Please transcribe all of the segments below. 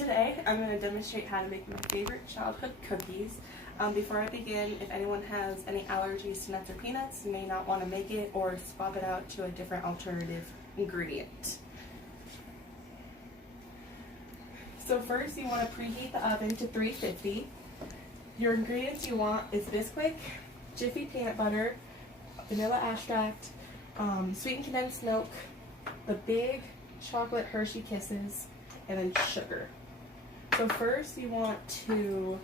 Today I'm going to demonstrate how to make my favorite childhood cookies. Before I begin, if anyone has any allergies to nuts or peanuts, you may not want to make it or swap it out to a different alternative ingredient. So first you want to preheat the oven to 350. Your ingredients you want is Bisquick, Jiffy peanut butter, vanilla extract, sweetened condensed milk, the big chocolate Hershey Kisses, and then sugar. So first you want to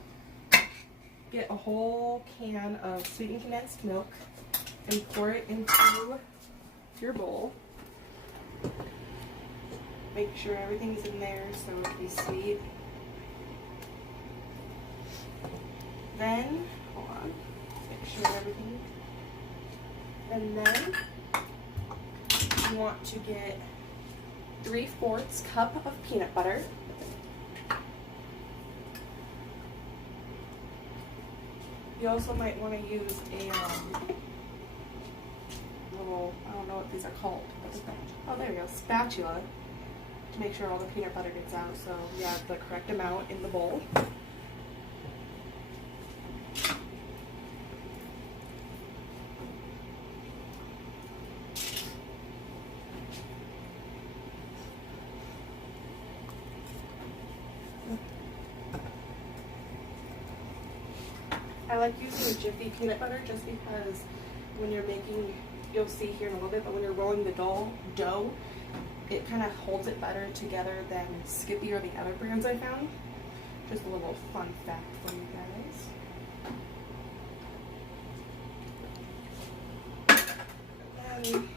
get a whole can of sweetened condensed milk and pour it into your bowl. Make sure everything's in there so it'll be sweet. Then, hold on, make sure everything. And then you want to get 3/4 cup of peanut butter. You also might want to use a little, I don't know what these are called. Oh, there we go, spatula, to make sure all the peanut butter gets out so you have the correct amount in the bowl. I like using a Jiffy peanut butter just because when you're making, you'll see here in a little bit, but when you're rolling the dough, it kind of holds it better together than Skippy or the other brands I found. Just a little fun fact for you guys. And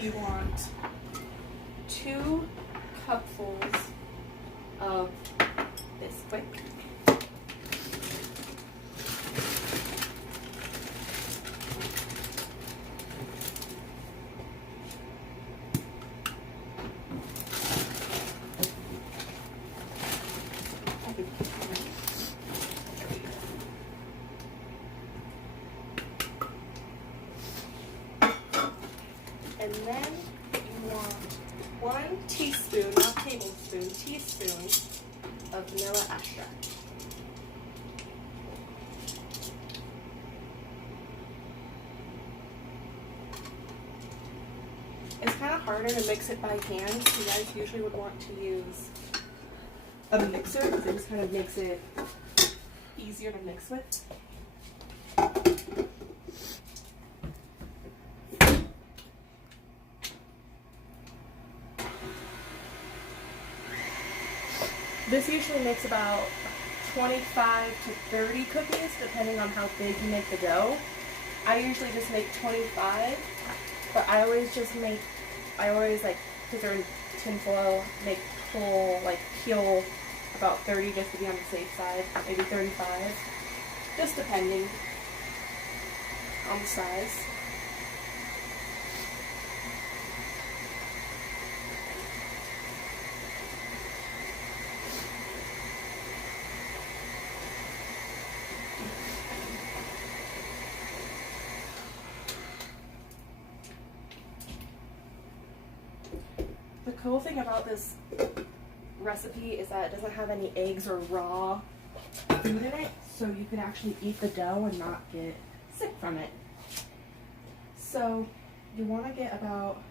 you want 2 cupfuls of Bisquick. And then you want 1 teaspoon, not tablespoon, teaspoon of vanilla extract. It's kind of harder to mix it by hand, so you guys usually would want to use a mixer because it just kind of makes it easier to mix with. This usually makes about 25 to 30 cookies, depending on how big you make the dough. I usually just make 25, but I always like, because they're in tin foil, make whole, like peel about 30 just to be on the safe side, maybe 35, just depending on the size. The cool thing about this recipe is that it doesn't have any eggs or raw food in it, so you can actually eat the dough and not get sick from it. So you want to get about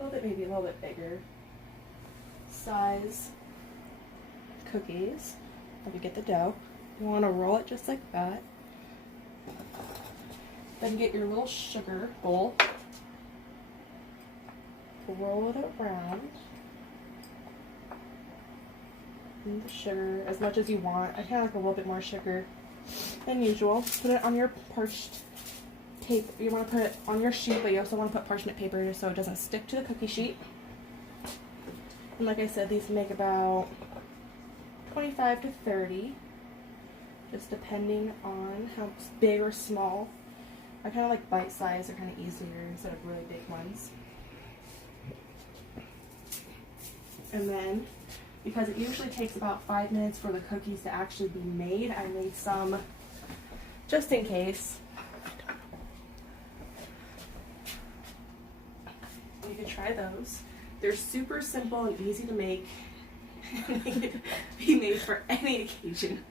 maybe a little bit bigger size cookies. Let me get the dough. You want to roll it just like that. Then get your little sugar bowl. Roll it around. And the sugar as much as you want. I kind of like a little bit more sugar than usual. Put it on your parched tape. You want to put it on your sheet, but you also want to put parchment paper so it doesn't stick to the cookie sheet. And like I said, these make about 25 to 30, just depending on how big or small. I kind of like bite size, they're kind of easier instead of really big ones. And then, because it usually takes about 5 minutes for the cookies to actually be made, I made some just in case. You could try those. They're super simple and easy to make. They can be made for any occasion.